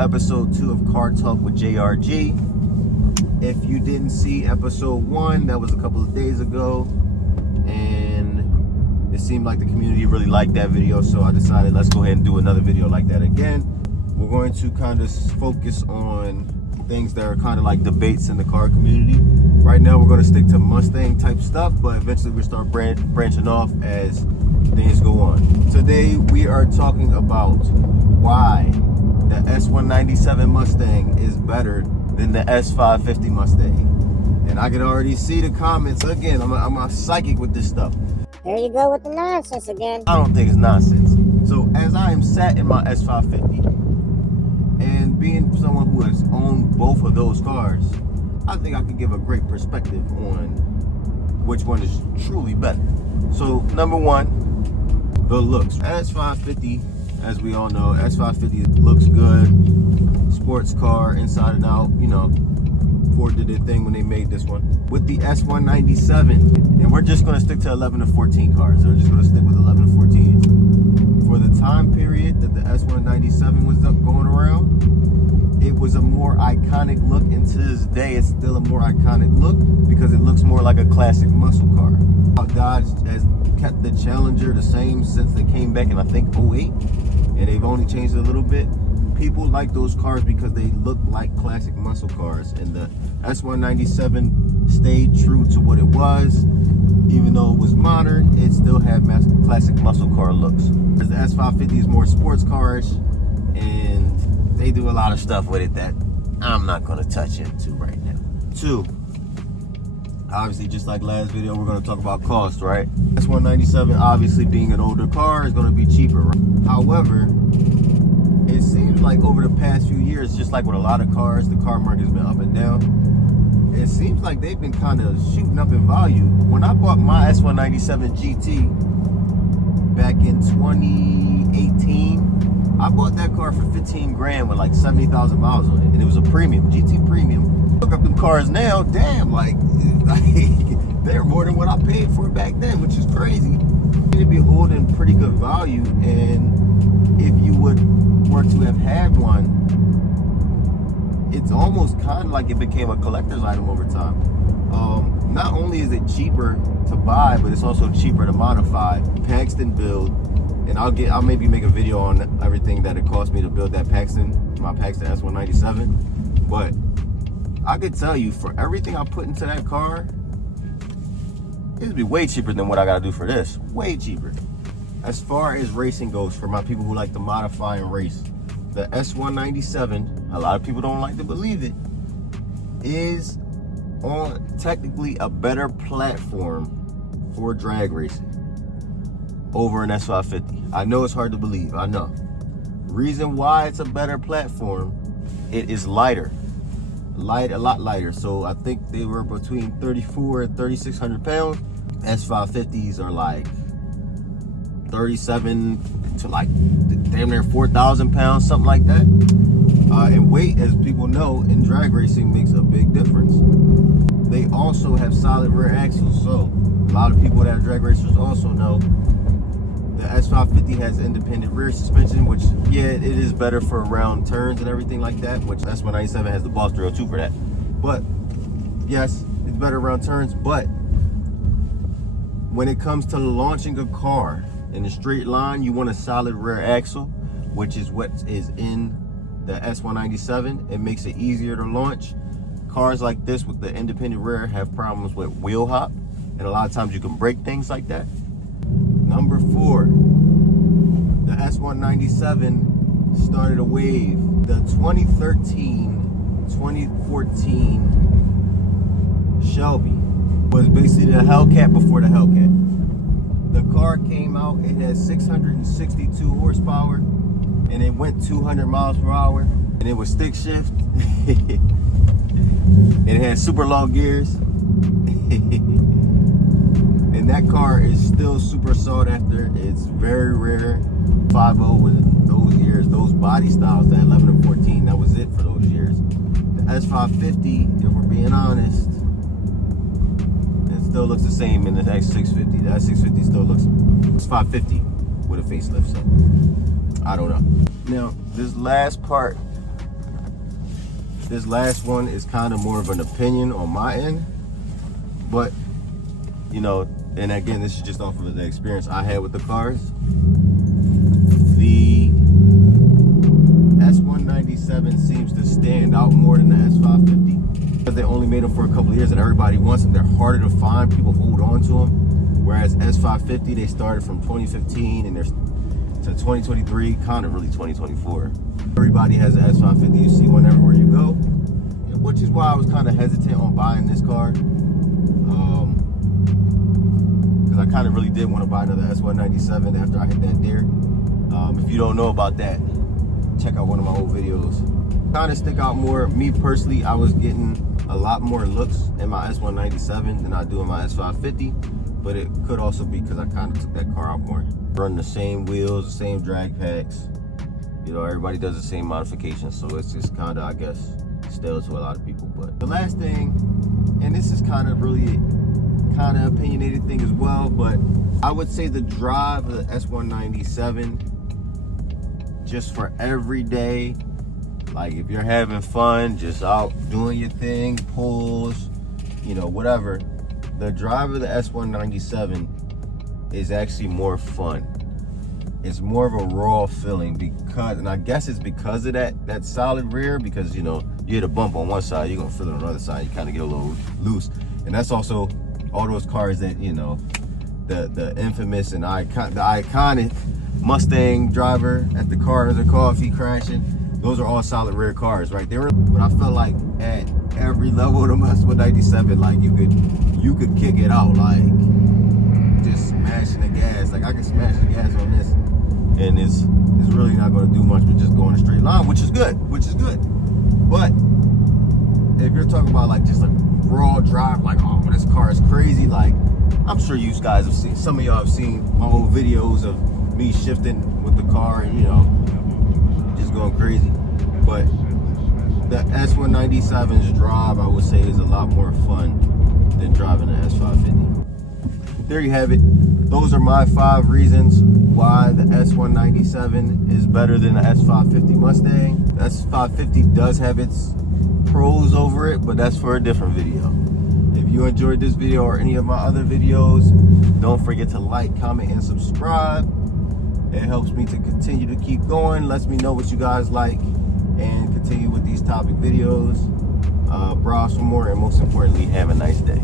episode 2 of Car Talk with JRG. If you didn't see episode 1, that was a couple of days ago, and it seemed like the community really liked that video, so I decided let's go ahead and do another video like that again. We're going to kind of focus on things that are kind of like debates in the car community. Right now we're going to stick to Mustang type stuff, but eventually we'll start branching off as things go on. Today we are talking about why the S197 Mustang is better than the S550 Mustang. And I can already see the comments. Again, I'm a psychic with this stuff. There you go with the nonsense again. I don't think it's nonsense. So as I am sat in my S550, and being someone who has owned both of those cars, I think I can give a great perspective on which one is truly better. So number one, the looks. S550, as we all know, S550 looks good. Sports car, inside and out. You know, Ford did their thing when they made this one. With the S197, and we're just going to stick to 11 to 14 cars. We're just going to stick with 11 to 14s. For the time period that the S197 was going around, it was a more iconic look, and to this day it's still a more iconic look because it looks more like a classic muscle car. Dodge has kept the Challenger the same since they came back in, I think, 08, and they've only changed it a little bit. People like those cars because they look like classic muscle cars, and the S197 stayed true to what it was. Even though it was modern, it still had classic muscle car looks. The S550 is more sports cars, and they do a lot of stuff with it that I'm not going to touch into right now. 2, obviously, just like last video, we're going to talk about cost, right? S197, obviously being an older car, is going to be cheaper, right? However, it seems like over the past few years, just like with a lot of cars, the car market has been up and down. It seems like they've been kind of shooting up in value. When I bought my S197 GT back in 2018, I bought that car for 15 grand with like 70,000 miles on it, and it was a premium, GT premium. Look up them cars now, damn, like they're more than what I paid for it back then, which is crazy. It'd be holding pretty good value, and if you were to have had one, it's almost kind of like it became a collector's item over time. Not only is it cheaper to buy, but it's also cheaper to modify. Paxton build, and I'll maybe make a video on everything that it cost me to build that my Paxton S197. But I could tell you, for everything I put into that car, it'd be way cheaper than what I gotta do for this. Way cheaper. As far as racing goes, for my people who like to modify and race, the S197, a lot of people don't like to believe it, is on technically a better platform for drag racing over an S550. I know it's hard to believe, I know. Reason why it's a better platform, it is lighter. A lot lighter. So I think they were between 3,400 and 3,600 pounds. S550s are like 37 to like damn near 4,000 pounds, something like that. And weight, as people know, in drag racing makes a big difference. They also have solid rear axles, so a lot of people that are drag racers also know the S550 has independent rear suspension, which, yeah, it is better for round turns and everything like that, which S197 has the Boss 302 for that. But yes, it's better around turns, but when it comes to launching a car in a straight line, you want a solid rear axle, which is what is in the S197. It makes it easier to launch. Cars like this with the independent rear have problems with wheel hop, and a lot of times you can break things like that. Number 4, the S197 started a wave. The 2013-2014 Shelby was basically the Hellcat before the Hellcat. The car came out, it had 662 horsepower, and it went 200 miles per hour, and it was stick shift. It had super low gears. And that car is still super sought after. It's very rare. 5.0 was those years, those body styles, that 11 and 14, that was it for those years. The S550, if we're being honest, it still looks the same in the X650. The S650 still looks, it's 550 with a facelift, so I don't know. Now, this last part This last one is kind of more of an opinion on my end, but you know, and again, this is just off of the experience I had with the cars. The S197 seems to stand out more than the S550 because they only made them for a couple of years and everybody wants them. They're harder to find. People hold on to them. Whereas S550, they started from 2015 and they're to 2023, kind of really 2024. Everybody has an S550. You see one everywhere you go, which is why I was kind of hesitant on buying this car. Because I kind of really did want to buy another S197 after I hit that deer. If you don't know about that, check out one of my old videos. Kind of stick out more. Me personally, I was getting a lot more looks in my S197 than I do in my S550, but it could also be because I kind of took that car out more. Run the same wheels, the same drag packs. You know, everybody does the same modifications, so it's just kind of, I guess, stale to a lot of people. But the last thing, and this is kind of really kind of opinionated thing as well, but I would say the drive of the S197, just for every day, like if you're having fun, just out doing your thing, pulls, you know, whatever, the drive of the S197 is actually more fun. It's more of a raw feeling because, and I guess it's because of that solid rear, because you know, you hit a bump on one side, you're gonna feel it on the other side, you kind of get a little loose. And that's also all those cars that, you know, the infamous and the iconic Mustang driver at the Cars or Coffee crashing, those are all solid rear cars, right? But I felt like at every level of the S197, like you could kick it out, like just smashing the gas. Like I can smash the gas on this, and it's really not going to do much but just go in a straight line, which is good. But if you're talking about like just like raw drive, like, oh, this car is crazy, like I'm sure you guys have seen, some of y'all have seen my old videos of me shifting with the car and, you know, just going crazy. But the S197's drive, I would say, is a lot more fun than driving the S550. There you have it. Those are my 5 reasons why the S197 is better than the S550 Mustang. The S550 does have its pros over it, but that's for a different video. If you enjoyed this video or any of my other videos, don't forget to like, comment, and subscribe. It helps me to continue to keep going, lets me know what you guys like, and continue with these topic videos. Browse for more, and most importantly, have a nice day.